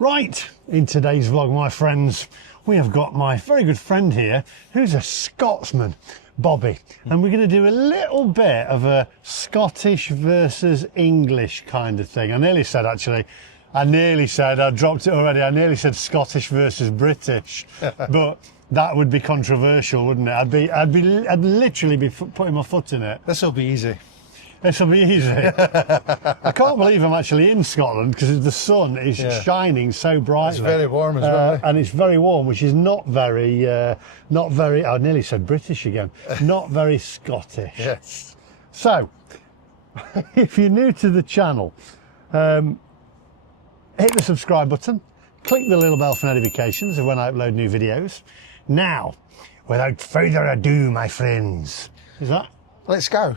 Right, in today's vlog, my friends, we have got my very good friend here, who's a Scotsman, Bobby, and we're going to do a little bit of a Scottish versus English kind of thing. I nearly said, I dropped it already, I nearly said Scottish versus British, but that would be controversial, wouldn't it? I'd literally be putting my foot in it. This will be easy. This will be easy. I can't believe I'm actually in Scotland because the sun is shining so brightly. It's very warm as well. And it's very warm, which is not very, I nearly said British again, not very Scottish. Yes. So, if you're new to the channel, hit the subscribe button, click the little bell for notifications of when I upload new videos. Now, without further ado, my friends, is that? Let's go.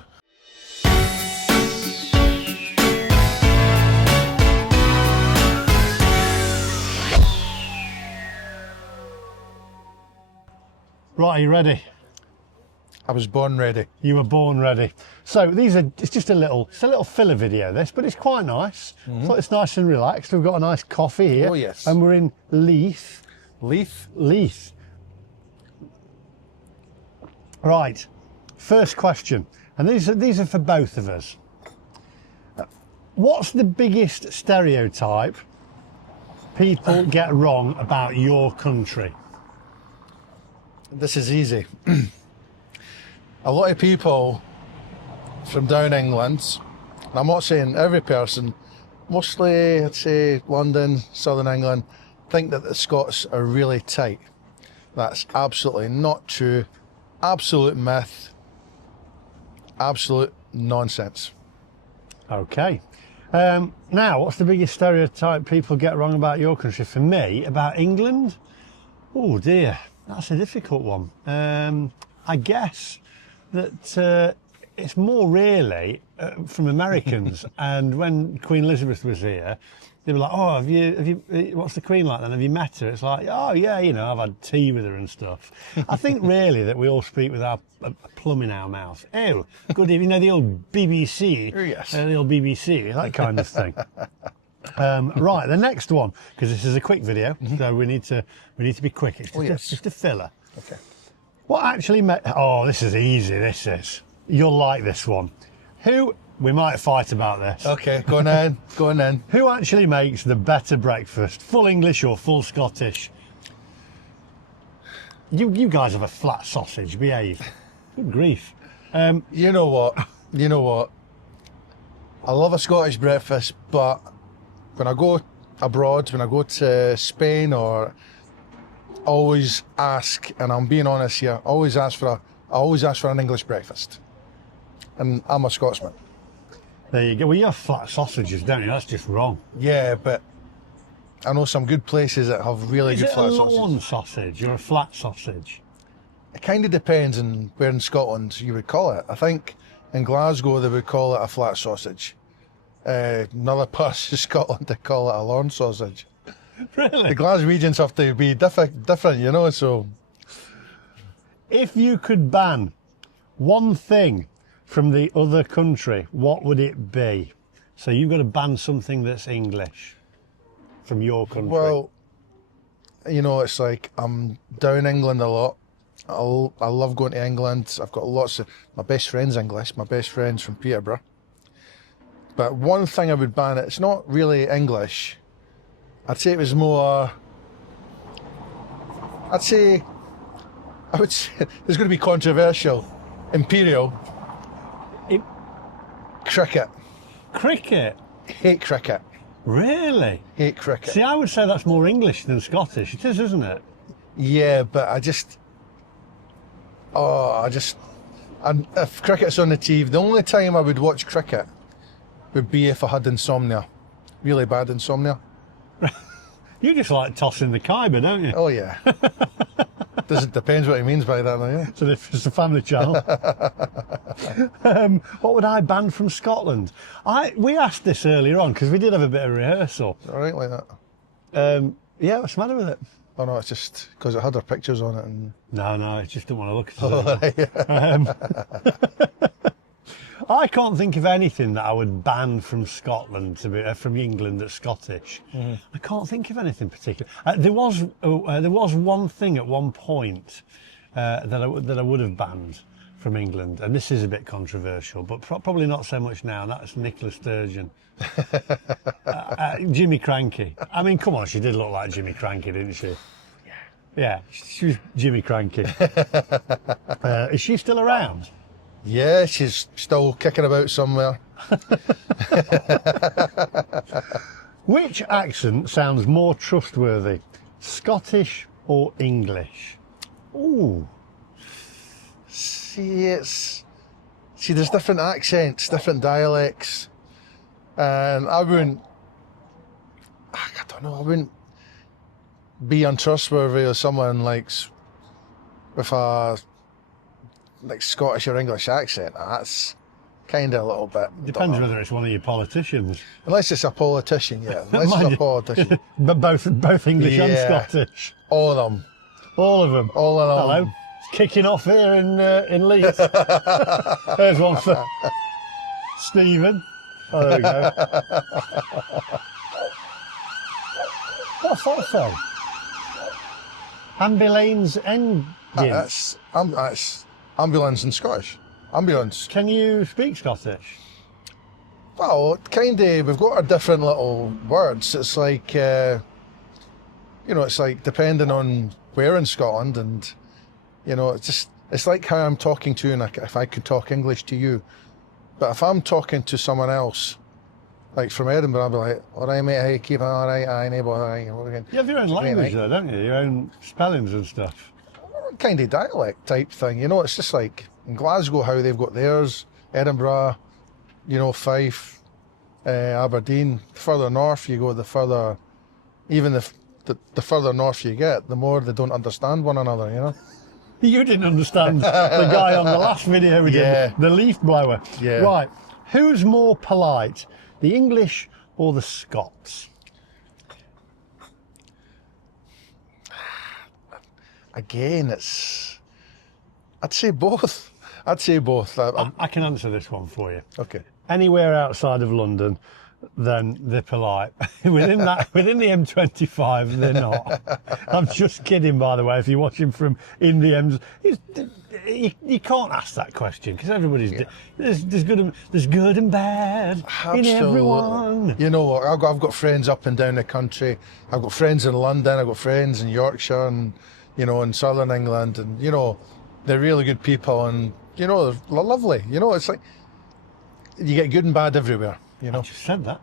Right, are you ready? I was born ready. You were born ready. So it's just a little filler video, this, but it's quite nice. So it's nice and relaxed. We've got a nice coffee here. Oh, yes. And we're in Leith. Leith? Leith. Right, first question, and these are for both of us. What's the biggest stereotype people get wrong about your country? This is easy. A lot of people from down England, and I'm not saying every person, mostly I'd say London, Southern England, think that the Scots are really tight. That's absolutely not true. Absolute myth. Absolute nonsense. Okay. Now, what's the biggest stereotype people get wrong about your country? For me, about England? Oh dear, that's a difficult one. I guess that it's more really from Americans. And when Queen Elizabeth was here, they were like, "Oh, have you? What's the Queen like then? Have you met her?" It's like, "Oh yeah, you know, I've had tea with her and stuff." I think really that we all speak with a plum in our mouth. Oh, good evening. You know, the old BBC. Yes. The old BBC, that kind of thing. Right, the next one, because this is a quick video, so we need to be quick. It's just a filler. Okay. What actually this is easy, this is. You'll like this one. We might fight about this. Okay, go on in. Go on in. Who actually makes the better breakfast? Full English or full Scottish? You guys have a flat sausage, behave. Good grief. You know what? I love a Scottish breakfast, but when I go abroad, when I go to Spain, or always ask, and I'm being honest here, I always ask for an English breakfast. And I'm a Scotsman. There you go. Well, you have flat sausages, don't you? That's just wrong. Yeah, but I know some good places that have really good flat sausages. Is it a lawn sausage or a flat sausage? It kind of depends on where in Scotland you would call it. I think in Glasgow they would call it a flat sausage. Another parts of Scotland they call it a lawn sausage. Really? The Glaswegians have to be different, you know, so... If you could ban one thing from the other country, what would it be? So you've got to ban something that's English from your country. Well, you know, it's like I'm down England a lot. I love going to England. I've got lots of... My best friend's English. My best friend's from Peterborough. But one thing I would ban, it's not really English. I'd say it was more... I would say it's going to be controversial. Imperial. Cricket. Cricket? Hate cricket. Really? Hate cricket. See, I would say that's more English than Scottish. It is, isn't it? Yeah, but and if cricket's on the TV, the only time I would watch cricket would be if I had insomnia. Really bad insomnia. You just like tossing the Khyber, don't you? Oh yeah. Depends what he means by that, though, yeah. So it's a family channel. What would I ban from Scotland? We asked this earlier on because we did have a bit of rehearsal. All right, like that. Yeah, what's the matter with it? Oh no, it's just because it had our pictures on it. And... No, I just don't want to look at it. I can't think of anything that I would ban from Scotland to be from England that's Scottish. I can't think of anything particular. There was one thing at one point that I would have banned from England, and this is a bit controversial, but probably not so much now. And that's Nicola Sturgeon, Jimmy Cranky. I mean, come on, she did look like Jimmy Cranky, didn't she? Yeah, she was Jimmy Cranky. Is she still around? Yeah, she's still kicking about somewhere. Which accent sounds more trustworthy, Scottish or English? Ooh. See, there's different accents, different dialects, and I don't know, be untrustworthy with someone with a Scottish or English accent. That's kind of a little bit. Depends whether it's one of your politicians. Unless it's a politician, yeah. Unless it's a politician. But both English and Scottish. All of them. All of them. All of them. Hello. It's kicking off here in Leeds. There's one for Stephen. Oh, there we go. What's that say? Ambulance engine. That's ambulance in Scottish. Ambulance. Can you speak Scottish? Well, kind of. We've got our different little words. It's like, it's like depending on where in Scotland, and it's like how I'm talking to you, and if I could talk English to you, but if I'm talking to someone else, like from Edinburgh, I'll be like, all right, mate, how you keeping? All right, aye, neighbour, all right. You have your own language though, don't you? Your own spellings and stuff. Kind of dialect type thing, it's just like in Glasgow how they've got theirs, Edinburgh, Fife, Aberdeen. The further north you go, the further, even the further north you get, the more they don't understand one another, You didn't understand the guy on the last video we did, the leaf blower. Yeah. Right, who's more polite, the English or the Scots? Again, I'd say both. I can answer this one for you. Okay. Anywhere outside of London, then they're polite. within the M25, they're not. I'm just kidding, by the way. If you're watching from in the M's, you can't ask that question because everybody's there's good and bad in everyone. You know what? I've got friends up and down the country. I've got friends in London. I've got friends in Yorkshire and in southern England, and they're really good people, and they're lovely. It's like you get good and bad everywhere. I just said that.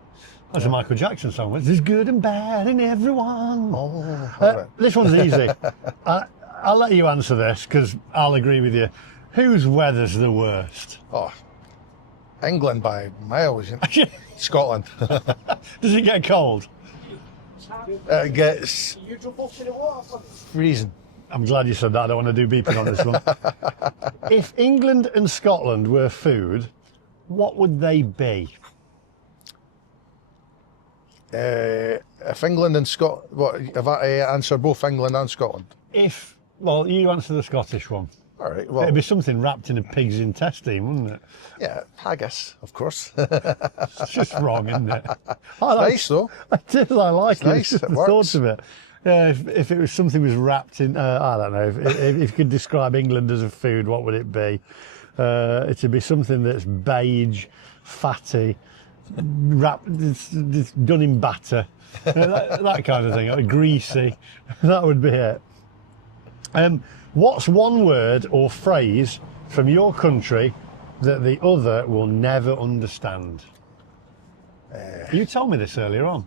That's a Michael Jackson song. There's good and bad in everyone. Oh, right. This one's easy. I'll let you answer this because I'll agree with you. Whose weather's the worst? Oh, England by miles. Scotland. Does it get cold? It gets freezing. I'm glad you said that. I don't want to do beeping on this one. If England and Scotland were food, what would they be? If England and Scotland, if I answer both England and Scotland? You answer the Scottish one. All right, well. It'd be something wrapped in a pig's intestine, wouldn't it? Yeah, haggis, of course. It's just wrong, isn't it? It's nice, though. I like it. Nice, It's just it the works. thought of it. Yeah, if it was something was wrapped in, I don't know, if you could describe England as a food, what would it be? It'd be something that's beige, fatty, wrapped, it's done in batter, that kind of thing, greasy. That would be it. What's one word or phrase from your country that the other will never understand? You told me this earlier on.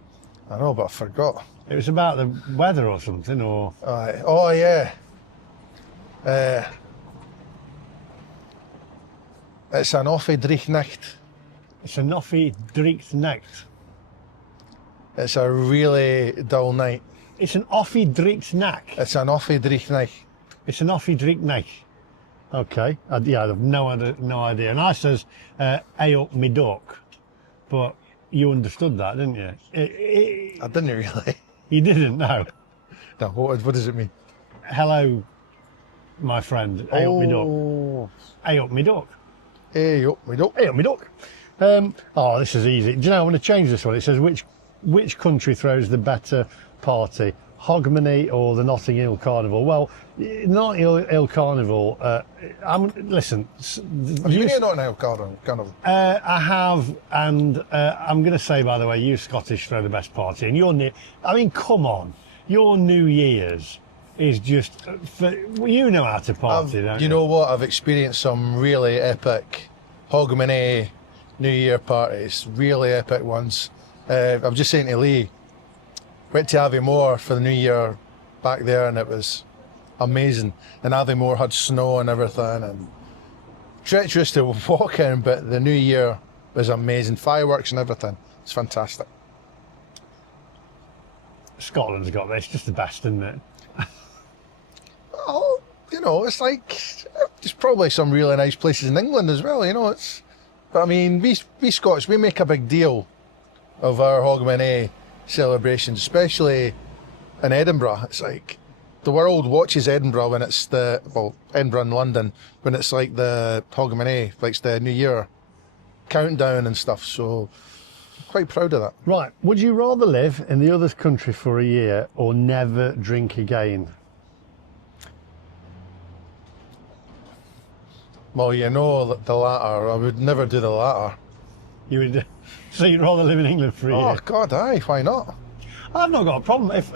I know, but I forgot. It was about the weather or something, or... Oh, yeah. It's an offie dreich nacht. It's an offie dreich nacht. It's a really dull night. It's an offie dreich nacht. It's an offie dreich nacht. It's an offie dreich nacht. Okay. I have no idea. And I says, "Hey up me duck," but you understood that, didn't you? I didn't really. You didn't know. No. What does it mean? Hello, my friend. Hey up me duck. Hey up me duck. Hey, up we go. Hey, me duck. Oh, this is easy. Do you know, I'm going to change this one. It says, which country throws the better party? Hogmanay or the Notting Hill Carnival? Well, Notting Hill Carnival, listen. Have you been here Notting Hill Carnival? I have, and I'm going to say, by the way, you Scottish throw the best party. And come on. Your New Year's is just, you know how to party, don't you? You know what? I've experienced some really epic Hogmanay New Year parties, really epic ones. I was just saying to Lee, went to Aviemore for the New Year back there, and it was amazing. And Aviemore had snow and everything, and treacherous to walk in, but the New Year was amazing. Fireworks and everything. It's fantastic. Scotland's got this, just the best, isn't it? Oh, you know, it's like, there's probably some really nice places in England as well, you know. But I mean, we Scots, we make a big deal of our Hogmanay celebrations, especially in Edinburgh. It's like the world watches Edinburgh when it's Edinburgh and London, when it's like the Hogmanay, like it's the New Year countdown and stuff. So I'm quite proud of that. Right, would you rather live in the other's country for a year or never drink again? Well, you know, the latter. I would never do the latter. You would, so you'd rather live in England for a year? Oh God, aye, why not? I've not got a problem. If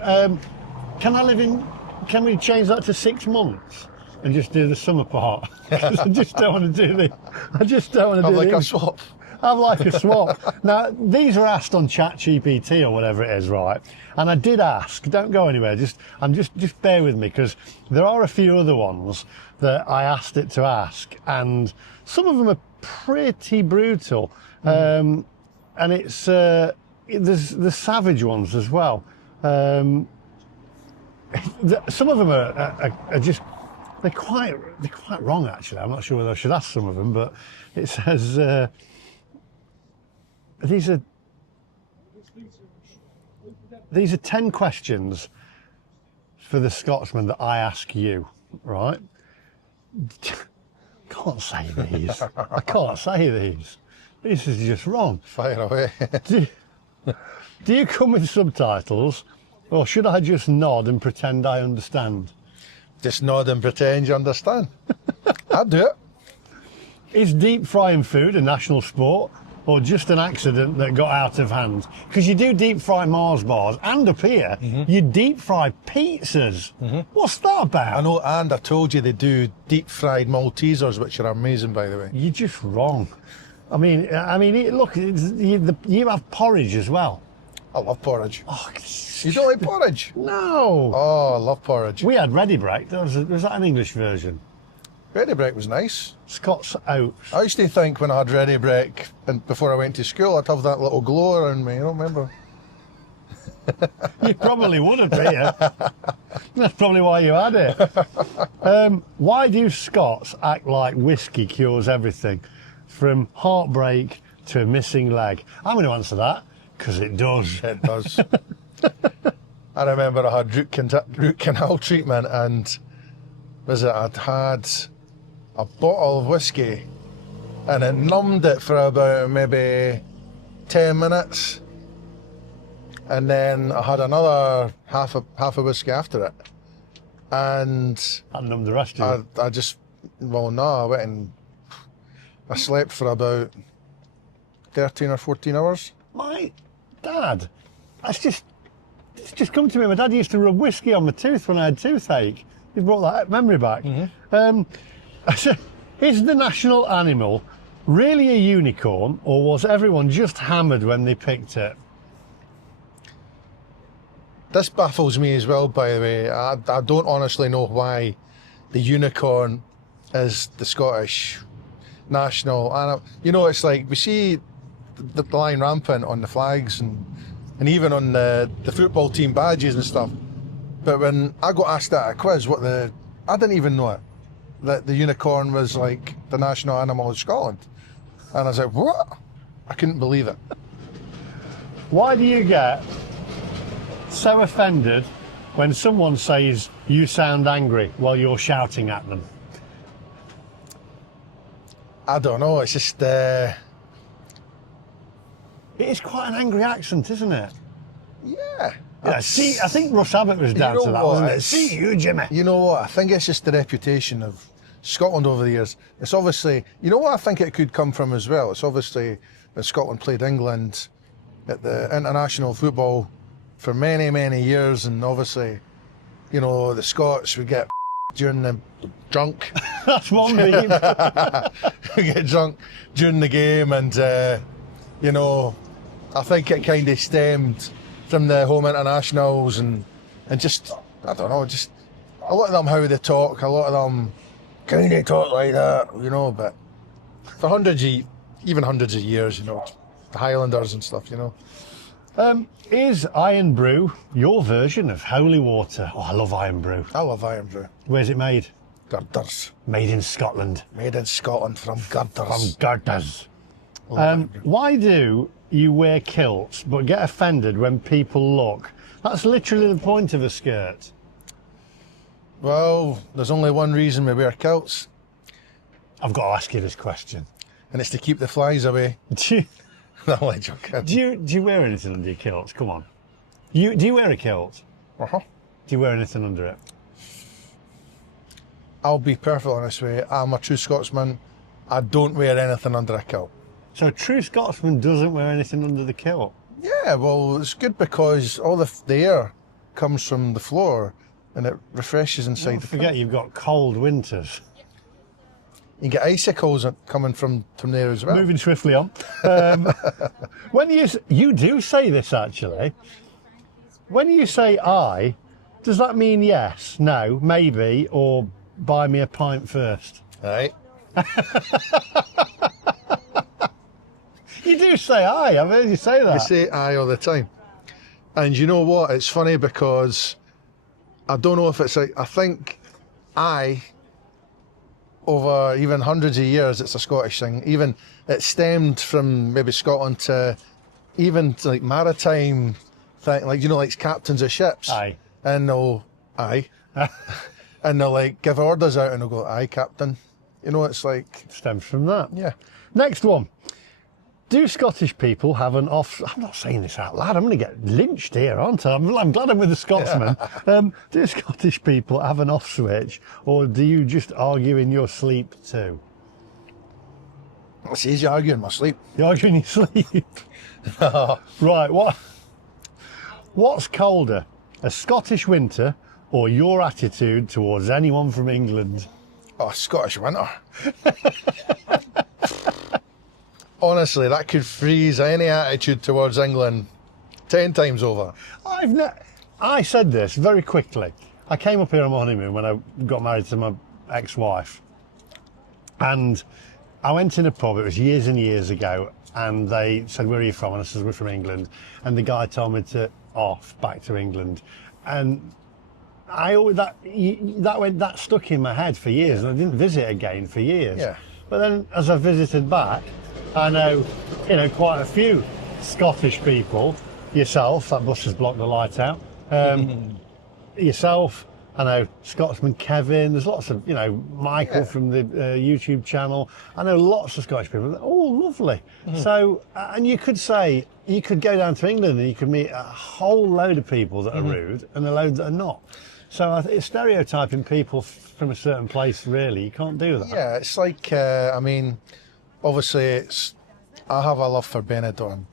can we change that to 6 months and just do the summer part? 'Cause I just don't want to do the. I just don't want to do like a swap. I'd like a swap. Now, these are asked on ChatGPT or whatever it is, right? And I did ask. Don't go anywhere. Just bear with me, because there are a few other ones that I asked it to ask, and some of them are pretty brutal. And it's there's the savage ones as well. Some of them are just they're quite wrong, actually. I'm not sure whether I should ask some of them, but it says these are 10 questions for the Scotsman that I ask you, right? Can't say these. I can't say these. This is just wrong. Fire away. Do you come with subtitles, or should I just nod and pretend I understand? Just nod and pretend you understand. I'd do it. Is deep frying food a national sport, or just an accident that got out of hand? Because you do deep fry Mars bars, and up here, you deep fry pizzas. What's that about? I know, and I told you they do deep fried Maltesers, which are amazing, by the way. You're just wrong. I mean, look, you have porridge as well. I love porridge. Oh, You don't like porridge? no. Oh, I love porridge. We had ready break. Was that an English version? Ready break was nice. Scots oats. I used to think when I had ready break and before I went to school, I'd have that little glow around me. You don't remember? You probably would have, Peter. That's probably why you had it. Why do Scots act like whiskey cures everything, from heartbreak to a missing leg? I'm going to answer that, because it does. It does. I remember I had root canal treatment, and I'd had a bottle of whiskey, and it numbed it for about maybe 10 minutes, and then I had another half a whiskey after it, and That numbed the rest of you. I went and I slept for about 13 or 14 hours. My dad, it's just come to me. My dad used to rub whiskey on my tooth when I had toothache. He brought that memory back. Is the national animal really a unicorn, or was everyone just hammered when they picked it? This baffles me as well, by the way. I don't honestly know why the unicorn is the Scottish national animal. You know, it's like we see the line rampant on the flags and even on the football team badges and stuff. But when I got asked at a quiz I didn't even know it, that the unicorn was like the national animal of Scotland. And I was like, what? I couldn't believe it. Why do you get so offended when someone says you sound angry while you're shouting at them? I don't know. It's just It is quite an angry accent, isn't it? yeah. Yeah, see, I think Russ Abbott was down know to that, what? wasn't it? It's- See you, Jimmy. You know what? I think it's just the reputation of Scotland over the years. It's obviously, you know what I think it could come from as well? It's obviously when Scotland played England at the international football for many, many years, and obviously, you know, the Scots would get during the drunk. That's one meme. We get drunk during the game, and you know, I think it kind of stemmed from the home internationals, and just, I don't know, just a lot of them how they talk, a lot of them kind of talk like that, you know. But for even hundreds of years, you know, the Highlanders and stuff, you know. Is Iron Brew your version of holy water? Oh, I love Iron Brew. I love Iron Brew. Where's it made? Girders. Made in Scotland. Made in Scotland from girders. From Girders. Love Iron Brew. Why do you wear kilts but get offended when people look? That's literally the point of a skirt. Well, there's only one reason we wear kilts, I've got to ask you this question. and it's to keep the flies away. Do you, No, I'm joking. do you wear anything under your kilts? Come on. Do you wear a kilt? Uh-huh. Do you wear anything under it? I'll be perfectly honest with you. I'm a true Scotsman. I don't wear anything under a kilt. So a true Scotsman doesn't wear anything under the kilt? Yeah, well, it's good because all the air comes from the floor and it refreshes inside Don't the forget you've got cold winters. You get icicles coming from there as well. Moving swiftly on. When you do say this actually, when you say I, does that mean yes, no, maybe, or buy me a pint first? Right. You do say I. I've heard you say that. I say aye all the time. And you know what? It's funny because I don't know if it's like, I think aye, over even hundreds of years, it's a Scottish thing. Even it stemmed from maybe Scotland to even to like maritime thing, like, you know, like captains of ships. Aye. And they'll, aye. And they'll like give orders out and they'll go, aye, captain. You know, it's like, Stems from that. yeah. Next one. Do Scottish people have an off... I'm not saying this out loud. I'm going to get lynched here, aren't I? I'm glad I'm with the Scotsman. Do Scottish people have an off switch, or do you just argue in your sleep too? It's easy arguing in my sleep. You argue in your sleep? Right, what's colder, a Scottish winter or your attitude towards anyone from England? Oh, Scottish winter. Honestly, that could freeze any attitude towards England 10 times over. I said this very quickly. I came up here on my honeymoon when I got married to my ex-wife, and I went in a pub. It was years and years ago, and they said, "Where are you from?" And I said, "We're from England." And the guy told me to off back to England, and I always, that stuck in my head for years, and I didn't visit again for years. Yeah. But then, as I visited back, I know, quite a few Scottish people. Yourself, that bus has blocked the light out. Yourself, I know Scotsman Kevin. There's lots of, Michael from the YouTube channel. I know lots of Scottish people. They're all lovely. So, and you could go down to England and you could meet a whole load of people that are rude and a load that are not. So it's stereotyping people from a certain place. Really, you can't do that. Yeah, it's like, obviously, I have a love for Benidorm.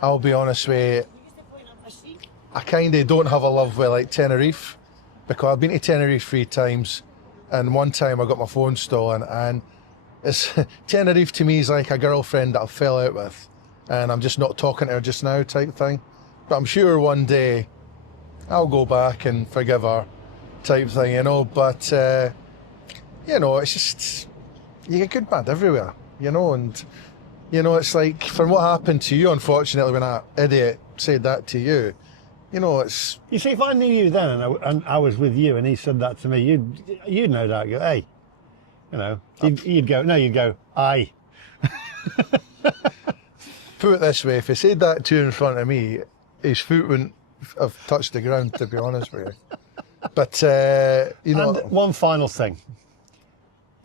I'll be honest with you, I kind of don't have a love with like Tenerife, because I've been to Tenerife 3 times, and one time I got my phone stolen, and it's Tenerife to me is like a girlfriend that I fell out with, and I'm just not talking to her just now type thing. But I'm sure one day I'll go back and forgive her type thing, But, it's just, you get good bad everywhere, and... it's like, from what happened to you, unfortunately, when that idiot said that to you, it's... You see, if I knew you then and I was with you and he said that to me, you'd no doubt go, hey. You'd go, aye. Put it this way, if he said that to you in front of me, his foot wouldn't have touched the ground, to be honest with you. But, And one final thing.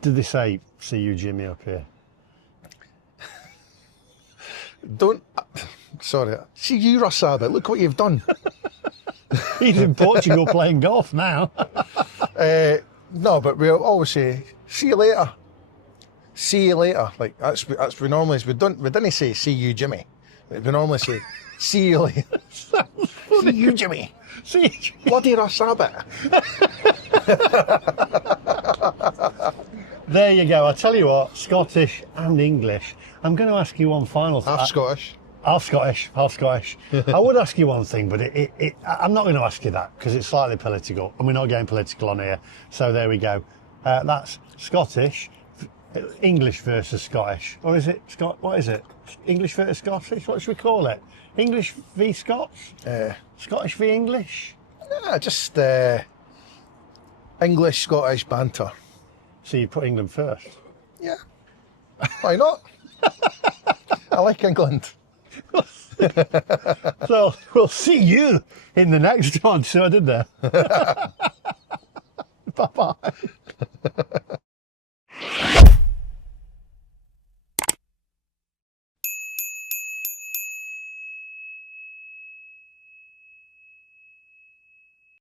Did they say, "See you, Jimmy," up here? Don't. Sorry. See you, Russ Abbott. Look what you've done. He's in Portugal playing golf now. No, but we'll always say, see you later. See you later. Like, that's we normally, we didn't say, see you, Jimmy. We normally say, see you later. See you, Jimmy. See you, Jimmy. Bloody Russ Abbott. There you go. I tell you what, Scottish and English. I'm going to ask you one final thing. Half Scottish. Half Scottish, half Scottish. I would ask you one thing, but I'm not going to ask you that because it's slightly political, and we're not getting political on here. So there we go. That's Scottish, English versus Scottish, or is it what is it? English versus Scottish? What should we call it? English v Scots? Scottish v English? Yeah, just English Scottish banter. So you put England first? Yeah. Why not? I like England. So we'll see you in the next one. So I did there. Bye bye.